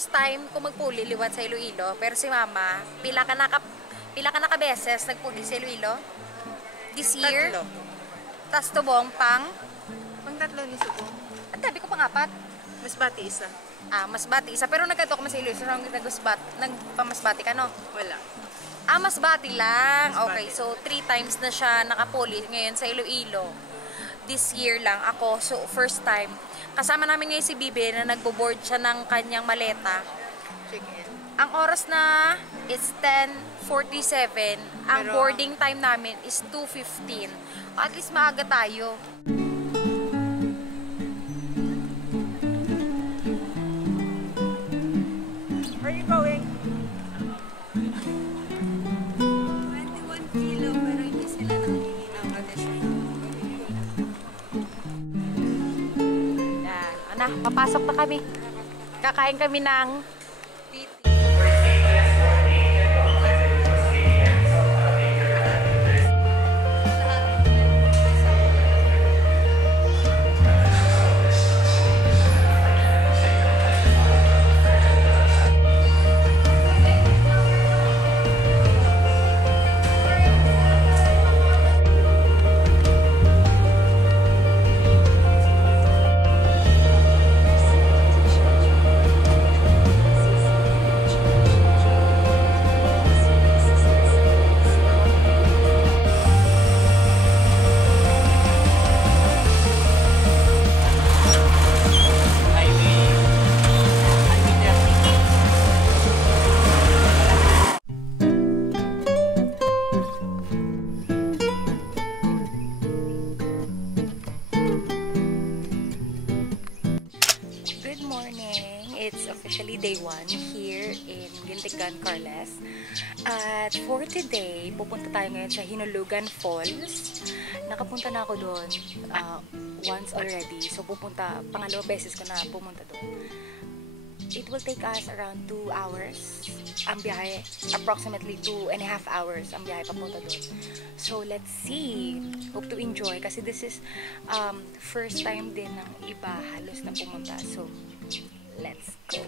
first time ko magpuli liwat sa Iloilo. Pero si Mama, pila ka na beses nagpuli sa Iloilo? This year? Tatlo. Tas tubong pang? Pang tatlo ni Subong. At tabi ko pang-apat. Masbati isa. Masbati isa. Pero nagkato ko man sa Iloilo. So, nagpamasbati ka, no? Wala. Masbati lang. Masbati. Okay, so 3 times na siya nakapuli ngayon sa Iloilo. This year lang ako. So, first time. Kasama namin ngayon si Bibi na nagbo-board siya ng kanyang maleta. Check-in. Ang oras na is 10:47. Ang Pero boarding time namin is 2:15. At least maaga tayo. Where are you going? 21 kilo pero hindi sila nakikita kasi siya. Yan. Ana, papasok na kami. Kakain kami ng titi. It's officially day 1 here in Gintigan, Carles. At for today, pupunta tayo ngayon sa Hinulugan Falls. Nakapunta na ako doon once already. So pangalawang beses ko na pumunta doon. It will take us around 2 hours ang biyahe. Approximately 2.5 hours ang biyahe papunta doon. So let's see. Hope to enjoy kasi this is first time din ng iba halos na pumunta. So let's go.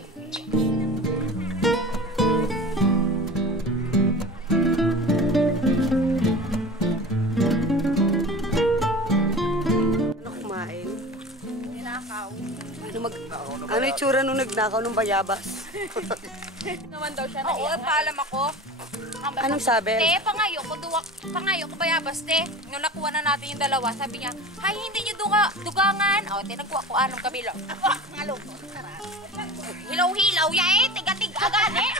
Ano kumain? Ninakaw. Ano itsura nung nagnakaw ng bayabas? Naman daw siya na oo, paalam ako. Anong sabi? Te, pangayo ko bayabas, te. Nung nakuha na natin yung dalawa, sabi niya, ay, hindi niyo dugangan. O, te, nagkuha ko anong kabilo. Ako, ngalo ko. Hilaw-hilaw, ya eh. Tiga-tiga, agan eh.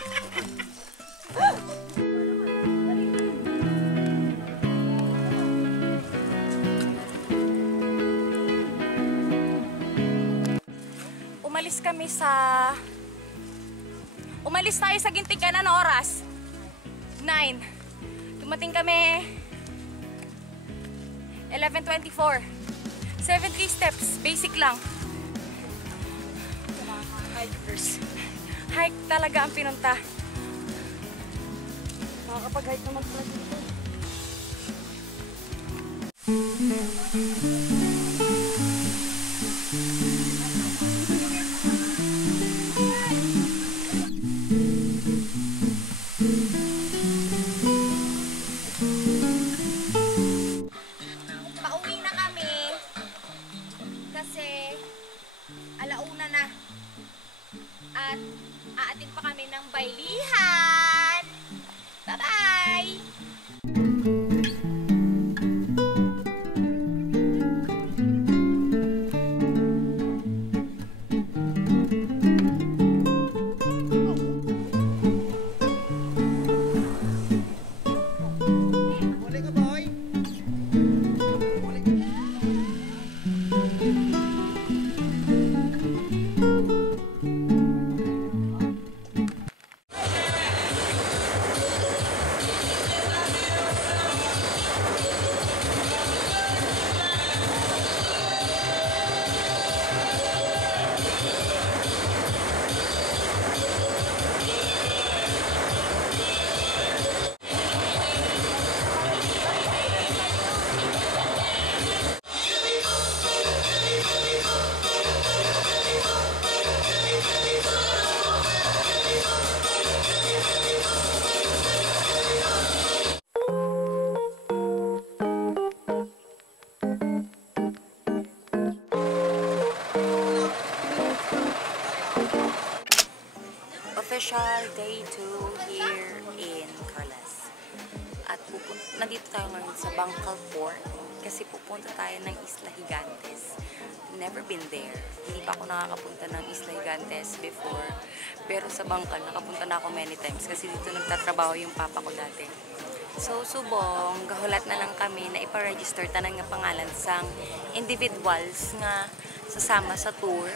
Umalis tayo sa Gintigan, ano oras? 9. Dumating kami 11:24. 73 steps, basic lang. Hikers. Hike talaga ang pinunta. Makakapag-hike naman pala dito. Pauwi na kami kasi alauna na at aatin pa kami ng baylihan. Bye-bye! official day 2 here in Carles. At nandito tayo ngayon sa Bangkal Port kasi pupunta tayo ng Isla Gigantes. Never been there. Hindi pa ako nakakapunta ng Isla Gigantes before. Pero sa Bangkal, nakapunta na ako many times kasi dito nagtatrabaho yung papa ko dati. So, subong, gahulat na lang kami na iparegister tanang nga pangalan sang individuals nga sasama sa tour.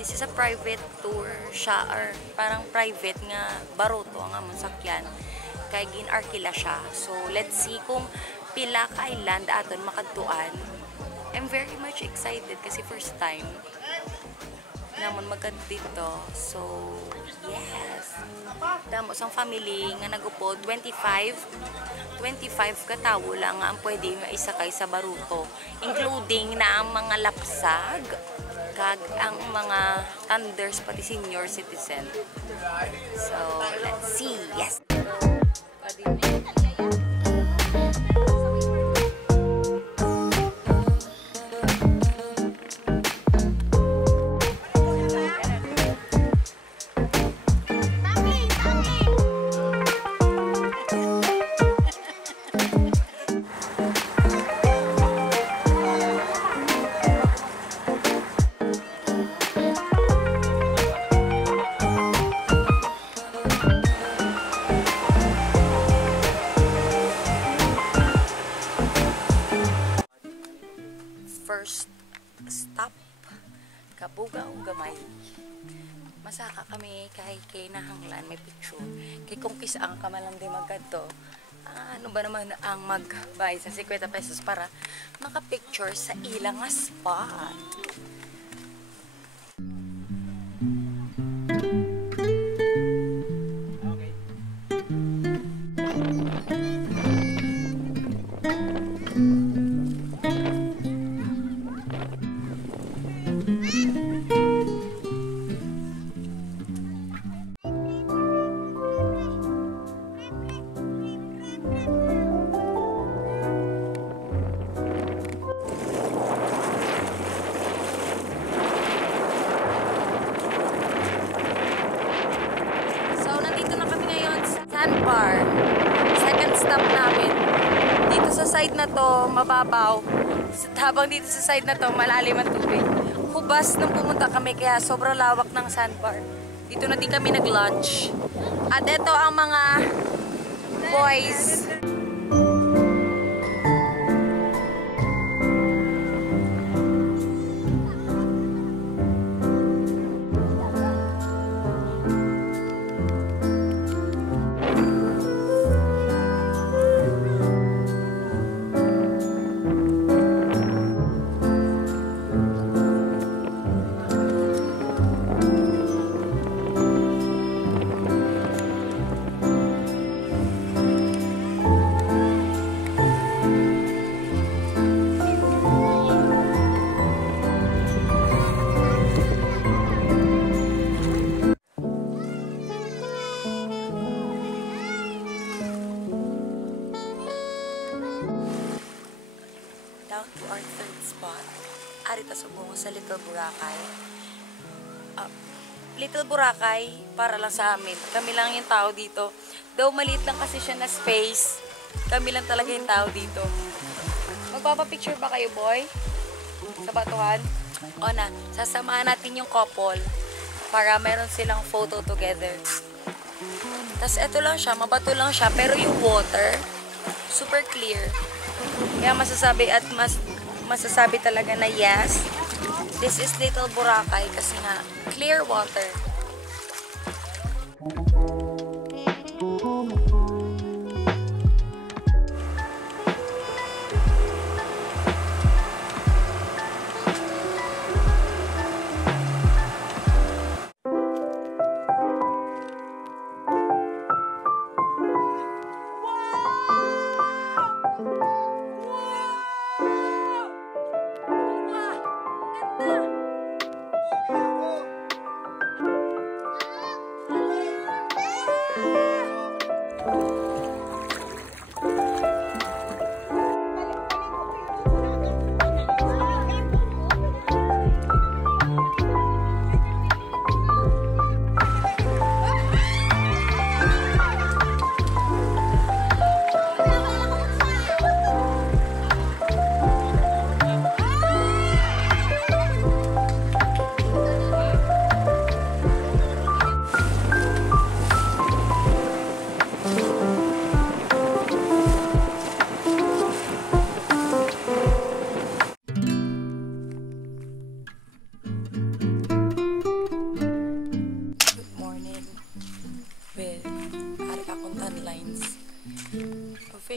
This is a private tour siya, or parang private nga baroto ang among sakyan. Kay ginarkila siya. So, let's see kung pila ka island aton makadtuan. I'm very much excited kasi first time naman magkad dito. So, yes. Damo sang family nga nagupod 25 ka tawo lang nga ang pwede nga isakay sa baruto, including na ang mga lapsag kag ang mga thunders pati senior citizen. So, let's see. Yes. First stop, Kabugaw Gamay. Masaka kami kay nahanglan may picture. Kay kung kisang kamalang di magkadto. Ano ba naman ang magbayad sa 50 pesos para maka-picture sa ilang spot. Sandbar. Second stop namin. Dito sa side na to, mababaw. Habang dito sa side na to, malalim ang tubig. Hubas nung pumunta kami, kaya sobrang lawak ng sandbar. Dito na din kami nag-lunch. At ito ang mga boys. Down to our third spot. Arita subong sa Little Boracay. Little Boracay, para lang sa amin. Kami lang yung tao dito. Though maliit lang kasi siya na space, kami lang talaga yung tao dito. Magpapapicture ba kayo, boy? Sa batuhan? O na, sasamahan natin yung couple para meron silang photo together. Tapos eto lang siya, mabato lang siya, pero yung water, super clear. Kaya masasabi talaga na yes, this is Little Boracay kasi nga clear water.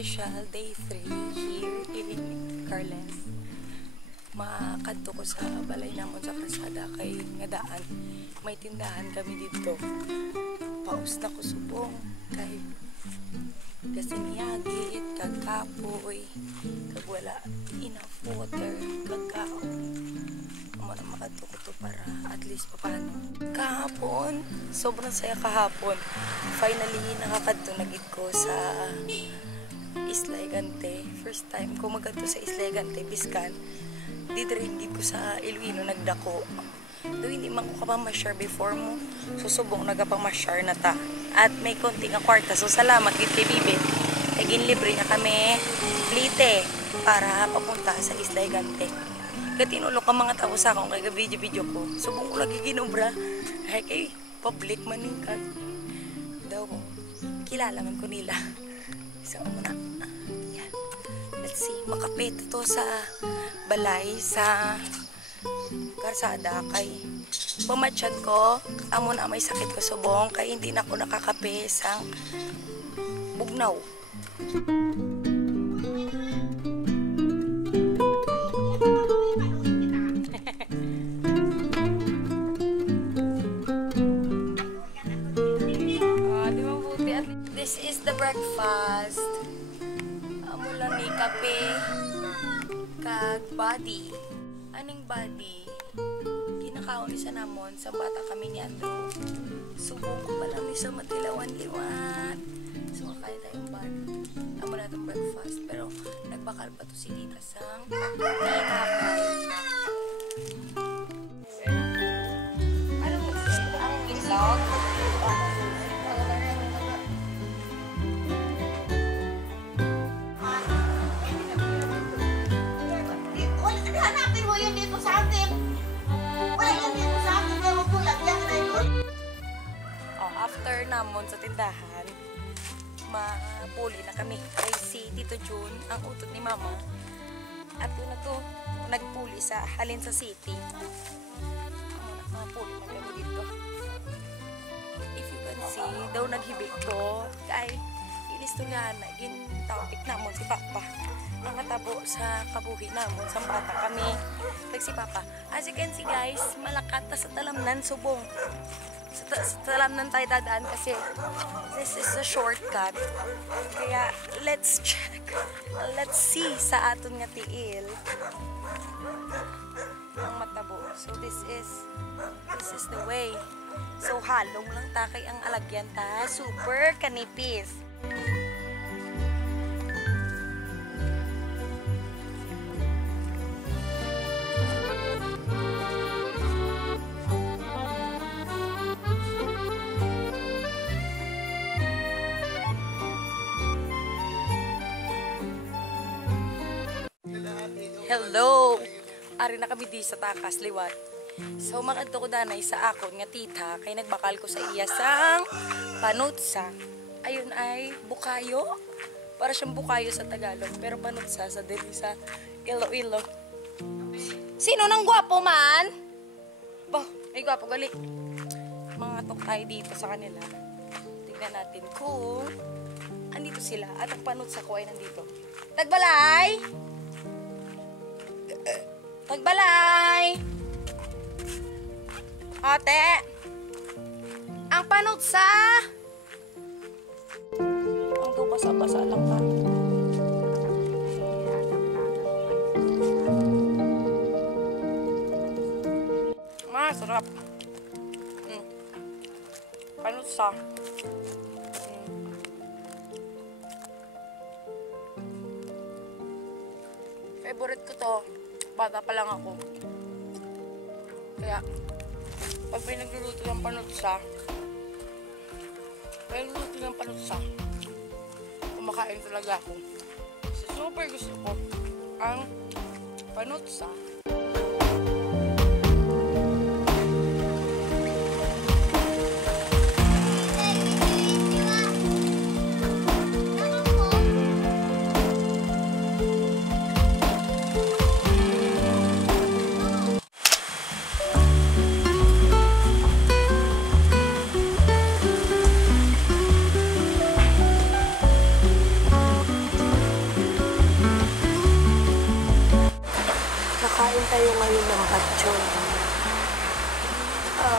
official day 3 here in Carles. Makadto ko sa balay namon sa Krasada kay nga daan. May tindahan kami dito. Paus na ko subong kay kasiniyagit, kagkapoy, kag wala enough water, kagkao. Amo na makadto ko to para at least papano. Kahapon, sobrang saya kahapon. Finally, nakakadto na gid ko sa Isla Igante. First time ko magadto sa Isla Igante, Biscan. Didrigid ko sa Iloilo nagdako. Do hindi man ko kapamashare before mo. Susubong nagapamashare na ta. At may konting kwarta. So salamat gid kay Bibi. Kay ginlibre na kami Leyte para papunta sa Isla Igante. Kaya tinulok ang mga tao sa akong kay video ko. Subong ko lagi ginubra. Ay kay public maningkat. Daw kilala man ko nila. So muna. Yan. Let's see. Makapit to sa balay sa Karsada kay pumatsyad ko amo na may sakit ko subong kay hindi na ako nakakape sa bugnaw. This is the breakfast. Amo lang ni kape kag body. Aning body? Kinakaon isa namon sa bata kami ni Andrew. Subong ko pala ni sa matilawan liwat. So kaya tayong body. Amo na itong breakfast. Pero nagbakal pa to si Tita sang tinapay. Ano mo siya? Ang itlog? After namon sa tindahan, mapuli na kami. Kay si Tito June, ang utot ni Mama. At na to, nagpuli sa halin sa city. Mapuli na kami dito. If you can see, daw naghibig ko. Kay, inistoryahan na, gin-topic namon si Papa. Ang katabo sa kabuhi namon, sa bata kami. Kag si Papa, as you can see guys, malakat na sa talamnan subong. Sa talamnan tayo dadaan kasi this is a shortcut. Kaya let's check. Let's see sa aton nga tiil ang matabo. So this is the way. So halong lang ta kay ang alagyan ta. Super kanipis. Hello! Ari na kami di sa takas, liwat. So, makadto ko danay sa akon nga tita, kay nagbakal ko sa iya sang panutsa. Ayun ay bukayo. Para siyang bukayo sa Tagalog, pero panutsa sa dili sa Iloilo. Sino nang gwapo man? Bah, may gwapo gali. Mga tok tayo dito sa kanila. Tignan natin kung andito sila at ang panutsa ko ay nandito. Tagbalay! Tagbalay! Ate! Ang panutsa! Ang to basa-basa lang pa. Sarap. Panutsa. Favorite ko to. Bata pa lang ako. Kaya, pag may nagluluto ng panutsa, kumakain talaga ako. Kasi super gusto ko ang panutsa.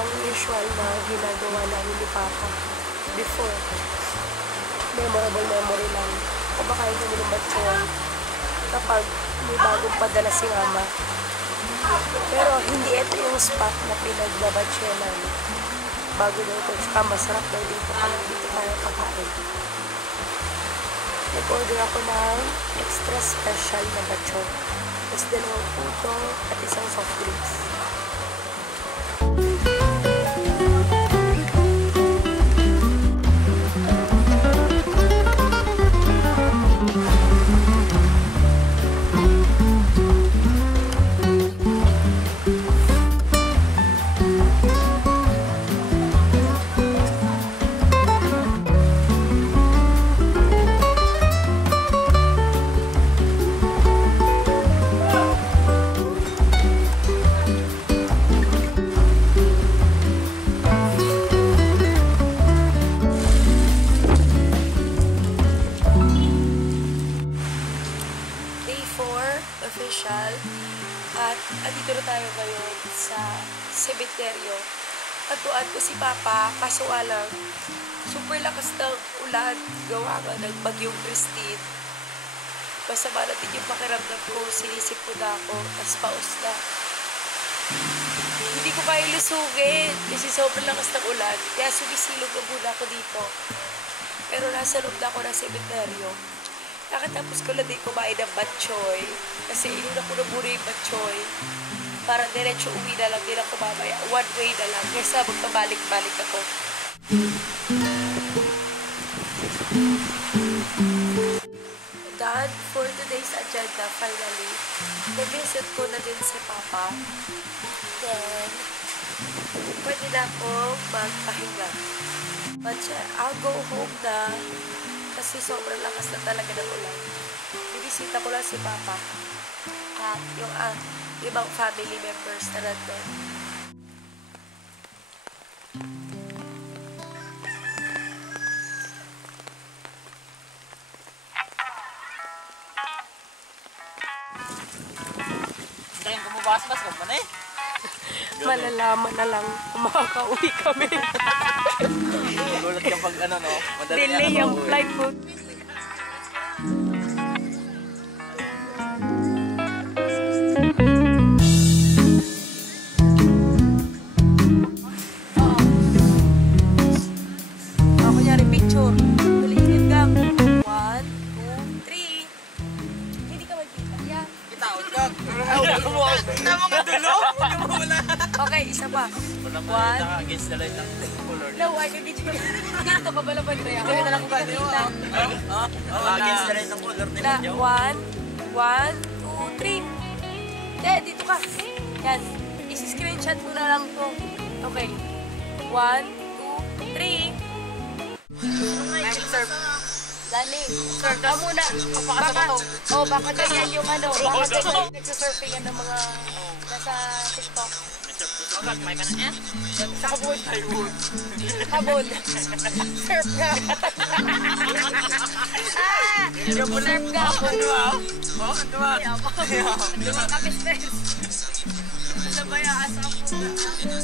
ang usual na ginagawa namin ni Papa before. Memorable memory lang. Kumakain kami ng batson kapag may bagong padala si Mama. Pero hindi ito yung spot na pinagbabatsyan namin. Bago na ito. Tsaka masarap daw dito. Kaya dito tayo kakain. Nag-order ako ng extra special na batson. Tapos 2 puto at isang soft drinks. Official at andito na tayo ngayon sa sementeryo. Tatuan ko si Papa, kaso alam, super lakas ng ulan, gawa nga ng bagyong Christine. Masama natin yung pakiramdam ko, sinisipon na ako, tas paus na. Hindi ko kaya lusugin kasi sobrang lakas ng ulan, kaya sumisilog na muna ako dito. Pero nasa loob na ako ng sementeryo. Nakatapos ko lang din kumain ng batchoy. Kasi inuna ko na muna yung batchoy. Para diretso uwi na lang din ako mamaya. One way na lang. Kesa magpabalik-balik ako. Done for today's agenda, finally. Nag-visit ko na din si Papa. Then, pwede na ako magpahinga. But I'll go home na. Kasi sobrang lakas na talaga ng ulan. Bibisita ko lang si Papa at yung ibang family members na nandun. Dahil kumubasbas ka pa na eh. Malalaman na lang kung makakauwi kami. Gulat ka pag ano no? Delay ang flight mo. Kunyari picture. Tulitin gang. 1, 2, 3. Hindi ka magkita. Yeah. Itaot ka. Tama ka dulo. Okay, isa pa. 1. Against the light ng color. No, I can get you. Dito ka pala ba tayo? Kaya na lang ko kita. Against the light ng color nila. 1, 2, 3. Dito ka. Yan. Isi-screenshot mo na lang to. Okay. 1, 2, 3. Surf. Dali. Surf ka muna. Baka ganyan yung ano. Baka ganyan nagsasurfing yan ng mga nasa TikTok. May ka na niya? Sa kabon. Kabon. Surf ka. Surf ka. Ano ka, business? Ano ba yung asap mo?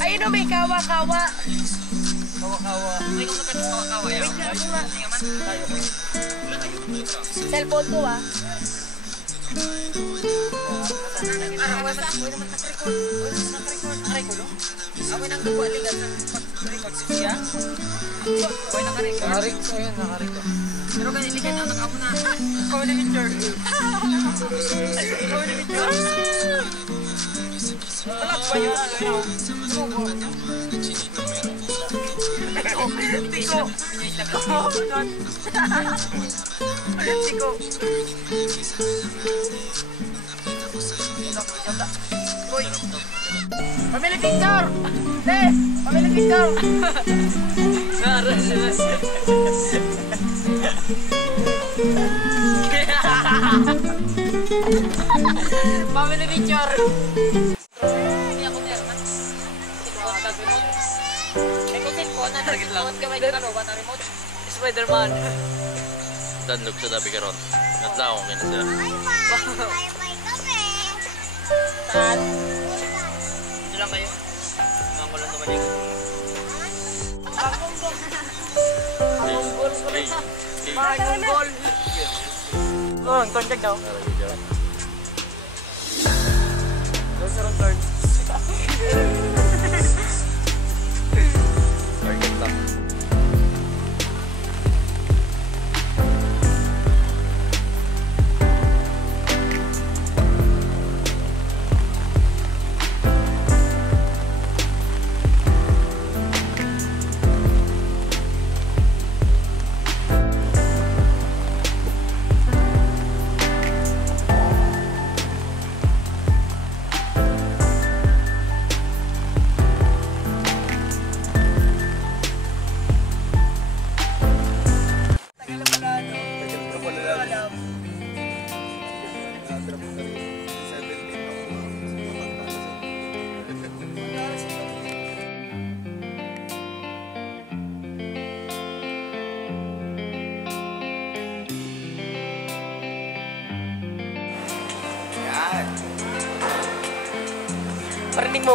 Ayun o, may kawa-kawa. Kawa-kawa. May kung napit kawa-kawa yan. Cellphone to ah. Amoy nang duwa ligat sa pag-record siya. Amoy naka-record. Naka-record ko yun, naka-record. Pero ganyan ligat na ako na. Ikaw na picture. Ikaw na picture. Wala ba yun? Tiko. Tiko. Boy. Pamili picture! Te! Pamili picture! Pamili picture! Hindi ako meron. Remote ka remote. May kusin na remote ka may dalawa na remote. Spider-Man. Danlog sa dabi karon. Natlaong kina siya. Saan? Dito lang kayo. Mga ko lang naman yung Yung goal. Oh, ang contact daw. Doon sa wrong turn. Target lang.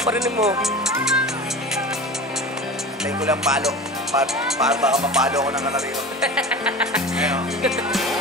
Parinig mo. Tayo ko lang palo. Para baka mapalo ako ng kalarino. Ngayon.